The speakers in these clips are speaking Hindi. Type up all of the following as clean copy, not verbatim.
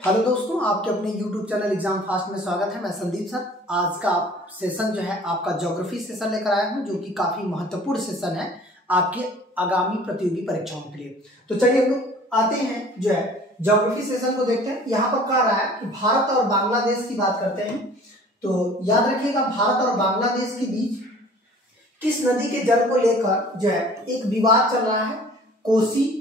हेलो दोस्तों, आपके अपने YouTube चैनल एग्जाम फास्ट में स्वागत है। मैं संदीप सर। आज का सेशन जो है आपका ज्योग्राफी सेशन लेकर आया हूं, जो कि काफी महत्वपूर्ण सेशन है आपके आगामी प्रतियोगी परीक्षाओं के लिए। तो चलिए हम लोग आते हैं जो है ज्योग्राफी सेशन को देखते हैं। यहाँ पर कह रहा है कि भारत और बांग्लादेश की बात करते हैं। तो याद रखिएगा, भारत और बांग्लादेश के बीच किस नदी के जल को लेकर जो है एक विवाद चल रहा है? कोसी,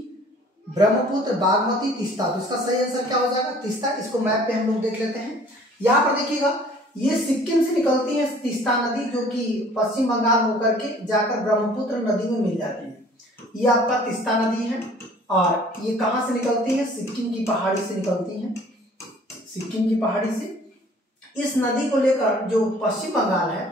ब्रह्मपुत्र, बागमती, तीस्ता। तो इसका सही आंसर क्या हो जाएगा? तीस्ता। इसको मैप पे हम लोग देख लेते हैं। यहाँ पर देखिएगा, ये सिक्किम से निकलती है तीस्ता नदी, जो कि पश्चिम बंगाल होकर के जाकर ब्रह्मपुत्र नदी में मिल जाती है। ये आपका तीस्ता नदी है और ये कहाँ से निकलती है? सिक्किम की पहाड़ी से निकलती है, सिक्किम की पहाड़ी से। इस नदी को लेकर जो पश्चिम बंगाल है,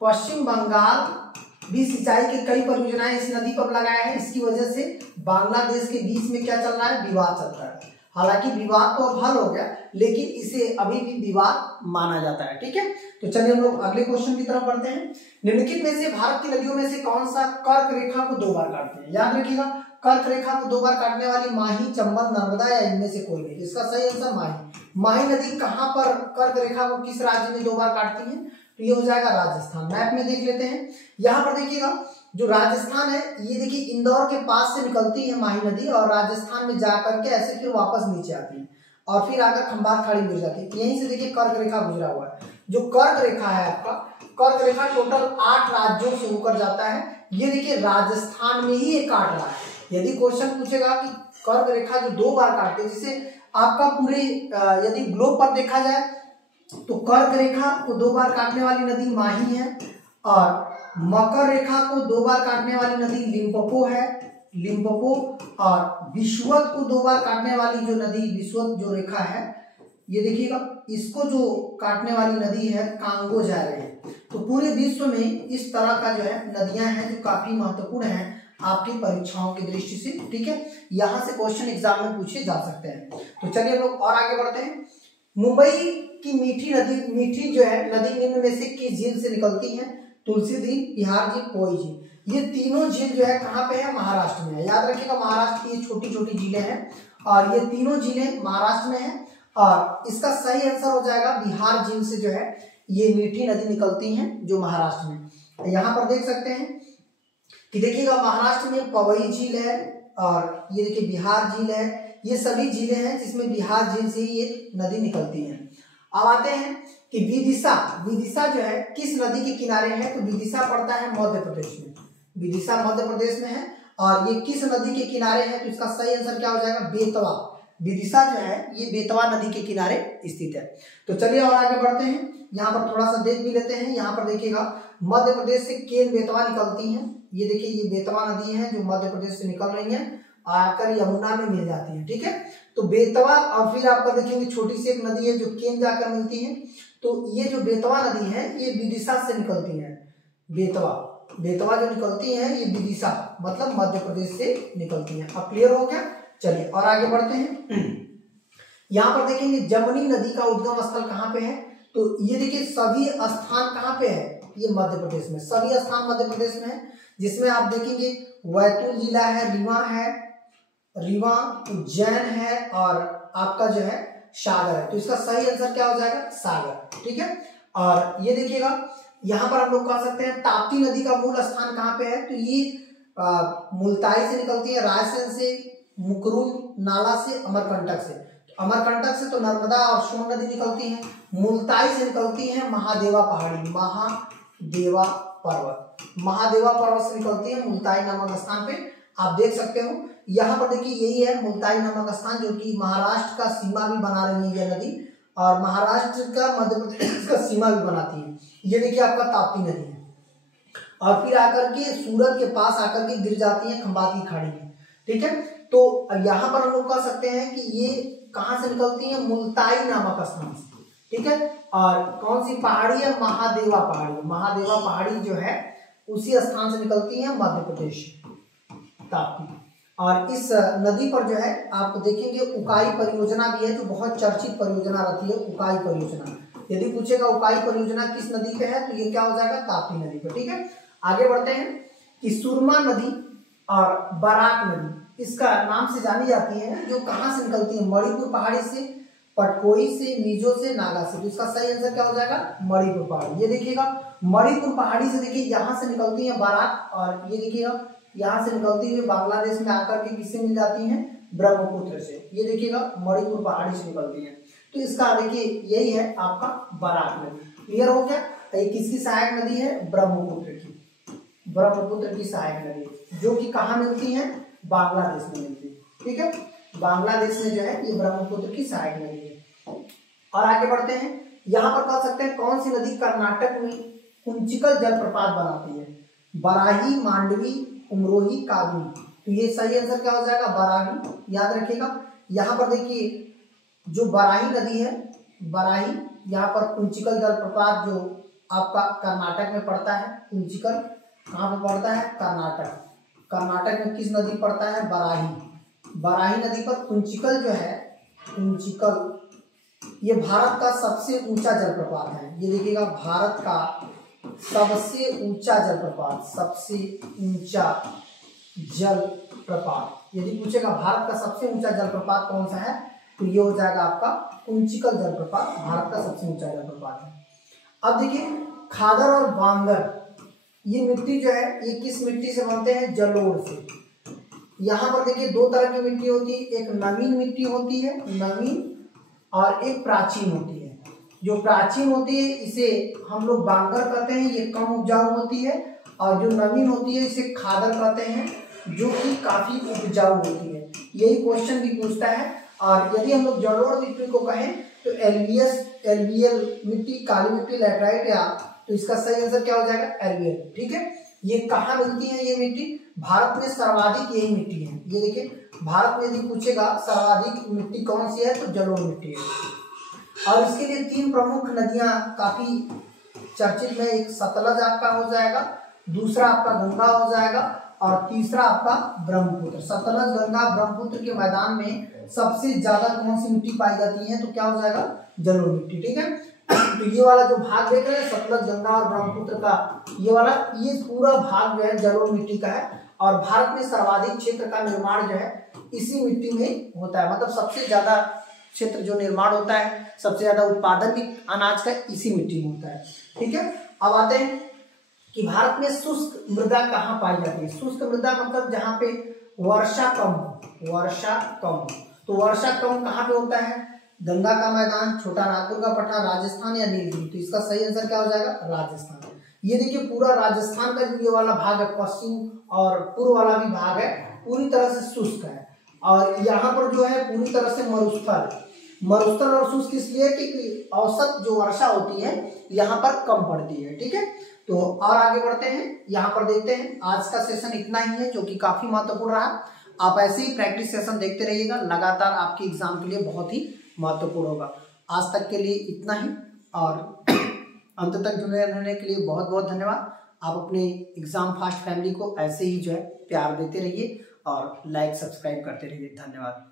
पश्चिम बंगाल भी सिंचाई के कई परियोजनाएं इस नदी पर लगाया है। इसकी वजह से बांग्लादेश के बीच में क्या चल रहा है? विवाद चल रहा है। हालांकि विवाद तो अब हल हो गया, लेकिन इसे अभी भी विवाद माना जाता है। ठीक है, तो चलिए हम लोग अगले क्वेश्चन की तरफ बढ़ते हैं। निम्नलिखित में से भारत की नदियों में से कौन सा कर्क रेखा को 2 बार काटते हैं? याद रखिएगा, कर्क रेखा को 2 बार काटने वाली माही, चंबल, नर्मदा या इनमें से कोई नहीं। इसका सही आंसर माही। माही नदी कहाँ पर कर्क रेखा को किस राज्य में 2 बार काटती है? तो ये हो जाएगा राजस्थान। मैप में देख लेते हैं। यहाँ पर देखिएगा, जो राजस्थान है, ये देखिए इंदौर के पास से निकलती है माही नदी और राजस्थान में जाकर के ऐसे फिर वापस नीचे आती है और फिर आकर खंबात खाड़ी में गिर जाती है। यहीं से देखिए कर्क रेखा गुजरा हुआ है। जो कर्क रेखा है आपका, कर्क रेखा टोटल 8 राज्यों से होकर जाता है। ये देखिए राजस्थान में ही ये काट रहा है। यदि क्वेश्चन पूछेगा कि कर्क रेखा जो 2 बार काटते हैं, जिसे आपका पूरे यदि ग्लोब पर देखा जाए तो कर्क रेखा को 2 बार काटने वाली नदी माही है और मकर रेखा को 2 बार काटने वाली नदी लिम्पोपो है, लिम्पोपो। और विषुवत को 2 बार काटने वाली जो नदी, विषुवत जो रेखा है, ये देखिएगा, इसको जो काटने वाली नदी है कांगो जा रही है। तो पूरे विश्व में इस तरह का जो है नदियां हैं जो काफी महत्वपूर्ण है आपकी परीक्षाओं की दृष्टि से। ठीक है, यहाँ से क्वेश्चन एग्जाम में पूछे जा सकते हैं। तो चलिए हम लोग और आगे बढ़ते हैं। मुंबई की मीठी नदी, मीठी जो है नदी निम्न में से किस झील से निकलती है? तुलसी झील, बिहार झील, पोई झील। ये तीनों झील जो है कहाँ पे है? महाराष्ट्र में है। याद रखिएगा, महाराष्ट्र की ये छोटी छोटी झीलें हैं और ये तीनों झीलें महाराष्ट्र में है और इसका सही आंसर हो जाएगा बिहार झील से जो है ये मीठी नदी निकलती है, जो महाराष्ट्र में। यहाँ पर देख सकते हैं कि देखिएगा, महाराष्ट्र में पवई झील है और ये देखिए बिहार झील है। ये सभी झीलें हैं जिसमें बिहार झील से ही ये नदी निकलती है। अब आते हैं कि विदिशा, विदिशा जो है किस नदी के किनारे है? तो विदिशा पड़ता है मध्य प्रदेश में। विदिशा मध्य प्रदेश में है और ये किस नदी के किनारे है? तो इसका सही आंसर क्या हो जाएगा? बेतवा। विदिशा जो है ये बेतवा नदी के किनारे स्थित है। तो चलिए और आगे बढ़ते हैं। यहाँ पर थोड़ा सा देख भी लेते हैं। यहाँ पर देखिएगा, मध्य प्रदेश से केन बेतवा निकलती है। ये देखिए, ये बेतवा नदी है जो मध्य प्रदेश से निकल रही है, आकर यमुना में मिल जाती है। ठीक है, तो बेतवा और फिर आपका देखेंगे छोटी सी एक नदी है जो केन जाकर मिलती है। तो ये जो बेतवा नदी है ये विदिशा से निकलती है। बेतवा, बेतवा जो निकलती है ये विदिशा मतलब मध्य प्रदेश से निकलती है। अब क्लियर हो गया? चलिए और आगे बढ़ते हैं। यहाँ पर देखेंगे जमनी नदी का उद्गम स्थल कहाँ पे है? तो ये देखिए, सभी स्थान कहाँ पे है? ये मध्य प्रदेश में। सभी स्थान मध्य प्रदेश में है, जिसमें आप देखेंगे बैतूल जिला है, रीवा, उज्जैन है और आपका जो है सागर है। तो इसका सही आंसर क्या हो जाएगा? सागर। ठीक है, और ये देखिएगा, यहाँ पर हम लोग कह सकते हैं ताप्ती नदी का मूल स्थान कहाँ पे है? तो ये मुल्ताई से निकलती है, रायसेन से, मुकरुम नाला से, अमरकंटक से। तो अमरकंटक से तो नर्मदा और सोन नदी निकलती है। मुल्ताई से निकलती है महादेवा पहाड़ी, महादेवा पर्वत, महादेवा पर्वत से निकलती है मुल्ताई नामक स्थान पे। आप देख सकते हो यहाँ पर देखिए, यही है मुल्ताई नामक स्थान, जो कि महाराष्ट्र का सीमा भी बना रही है यह नदी और महाराष्ट्र का मध्य प्रदेश का सीमा भी बनाती है। ये देखिए आपका ताप्ती नदी है और फिर आकर के सूरत के पास आकर के गिर जाती है खंबात की खाड़ी में। ठीक है, तो यहाँ पर हम लोग कह सकते हैं कि ये कहाँ से निकलती है? मुल्ताई नामक स्थान से। ठीक है, और कौन सी पहाड़ी है? महादेवा पहाड़ी। महादेवा पहाड़ी जो है उसी स्थान से निकलती है, मध्य प्रदेश, ताप्ती। और इस नदी पर जो है आप देखेंगे उकाई परियोजना भी है, जो बहुत चर्चित परियोजना रहती है, उकाई परियोजना। यदि पूछेगा उकाई परियोजना किस नदी पे है, तो ये क्या हो जाएगा? ताप्ती नदी पे। ठीक है, आगे बढ़ते हैं कि सुरमा नदी और बराक नदी, इसका नाम से जानी जाती है, जो कहाँ से निकलती है, मणिपुर पहाड़ी से, पटकोई से, मिजो से, नागा से। तो इसका सही आंसर क्या हो जाएगा, मणिपुर पहाड़ी। ये देखिएगा मणिपुर पहाड़ी से देखिए यहाँ से निकलती है बारात, और ये देखिएगा यहाँ से निकलती हुई बांग्लादेश में आकर के किससे मिल जाती हैं, ब्रह्मपुत्र से। ये देखिएगा मणिपुर पहाड़ी से निकलती है। तो इसका देखिए यही है आपका बराक नदी। क्लियर हो गया। ये किसकी सहायक नदी है, ब्रह्मपुत्र की, ब्रह्मपुत्र की सहायक नदी, जो कि कहाँ मिलती है, बांग्लादेश में मिलती है। ठीक है, बांग्लादेश में जो है ये ब्रह्मपुत्र की सहायक नदी है। और आगे बढ़ते हैं, यहाँ पर कह सकते हैं कौन सी नदी कर्नाटक में कुंचिकल जलप्रपात बनाती है, बराही, मांडवी, उमरोही, काबिनी। तो ये सही आंसर क्या हो जाएगा, बराही। याद रखिएगा। यहाँ पर देखिए जो बराही नदी है, बराही, यहाँ पर कुंचिकल जलप्रपात जो आपका कर्नाटक में पड़ता है। कुंचिकल कहाँ पे पड़ता है, कर्नाटक। कर्नाटक में किस नदी पड़ता है, बराही। बराही नदी पर कुंचिकल जो है, कुंचिकल, ये भारत का सबसे ऊंचा जलप्रपात है। ये देखिएगा भारत का सबसे ऊंचा जलप्रपात, सबसे ऊंचा जलप्रपात। यदि पूछेगा भारत का सबसे ऊंचा जलप्रपात कौन सा है, तो ये हो जाएगा आपका कुंचिकल जलप्रपात, भारत का सबसे ऊंचा जलप्रपात है। अब देखिए खादर और बांगर, ये मिट्टी जो है ये किस मिट्टी से बनते हैं, जलोढ़ से। यहाँ पर देखिए दो तरह की मिट्टी होती है, एक नवीन मिट्टी होती है, नवीन, और एक प्राचीन होती है। जो प्राचीन होती है इसे हम लोग बांगर कहते हैं, ये कम उपजाऊ होती है, और जो नवीन होती है इसे खादर कहते हैं, जो कि काफी उपजाऊ होती है। यही क्वेश्चन भी पूछता है। और यदि हम लोग जलोढ़ मिट्टी को कहें तो एलबीएल मिट्टी, काली मिट्टी, लैटराइट, या तो इसका सही आंसर क्या हो जाएगा, एलबीएल। ठीक है, ये कहाँ मिलती है ये मिट्टी, भारत में सर्वाधिक यही मिट्टी है। ये देखिए भारत में यदि पूछेगा सर्वाधिक मिट्टी कौन सी है, तो जलोढ़ मिट्टी है। और इसके लिए तीन प्रमुख नदियां काफी चर्चित में, एक सतलज आपका हो जाएगा, दूसरा आपका गंगा हो जाएगा, और तीसरा आपका ब्रह्मपुत्र। सतलज, गंगा, ब्रह्मपुत्र के मैदान में सबसे ज्यादा कौन सी मिट्टी पाई जाती है, तो क्या हो जाएगा, जलोढ़ मिट्टी। ठीक है, तो ये वाला जो भाग देख रहे हैं सतलज, गंगा और ब्रह्मपुत्र का, ये वाला, ये पूरा भाग जो है जलोढ़ मिट्टी का है। और भारत में सर्वाधिक क्षेत्र का निर्माण जो है इसी मिट्टी में होता है। मतलब सबसे ज्यादा क्षेत्र जो निर्माण होता है, सबसे ज्यादा उत्पादन भी अनाज का इसी मिट्टी में होता है। ठीक है, अब आते हैं कि भारत में शुष्क मृदा कहाँ पाई जाती है। शुष्क मृदा मतलब जहाँ पे वर्षा कम हो, वर्षा कम। तो वर्षा कम कहाँ पे होता है, गंगा का मैदान, छोटा नागपुर का पठार, राजस्थान या नीलगिरी। तो इसका सही आंसर क्या हो जाएगा, राजस्थान। ये देखिए पूरा राजस्थान का जो ये वाला भाग है, पश्चिम और पूर्व वाला भी भाग है, पूरी तरह से शुष्क है। और यहाँ पर जो है पूरी तरह से मरुस्थल, मरुस्थल और शुष्क इसलिए कि औसत जो वर्षा होती है यहाँ पर कम पड़ती है। ठीक है, तो और आगे बढ़ते हैं, यहाँ पर देखते हैं। आज का सेशन इतना ही है, जो कि काफी महत्वपूर्ण रहा। आप ऐसे ही प्रैक्टिस सेशन देखते रहिएगा, लगातार आपके एग्जाम के लिए बहुत ही महत्वपूर्ण होगा। आज तक के लिए इतना ही, और अंत तक जुड़े रहने के लिए बहुत बहुत धन्यवाद। आप अपने एग्जाम फास्ट फैमिली को ऐसे ही जो है प्यार देते रहिए, और लाइक सब्सक्राइब करते रहिए। धन्यवाद।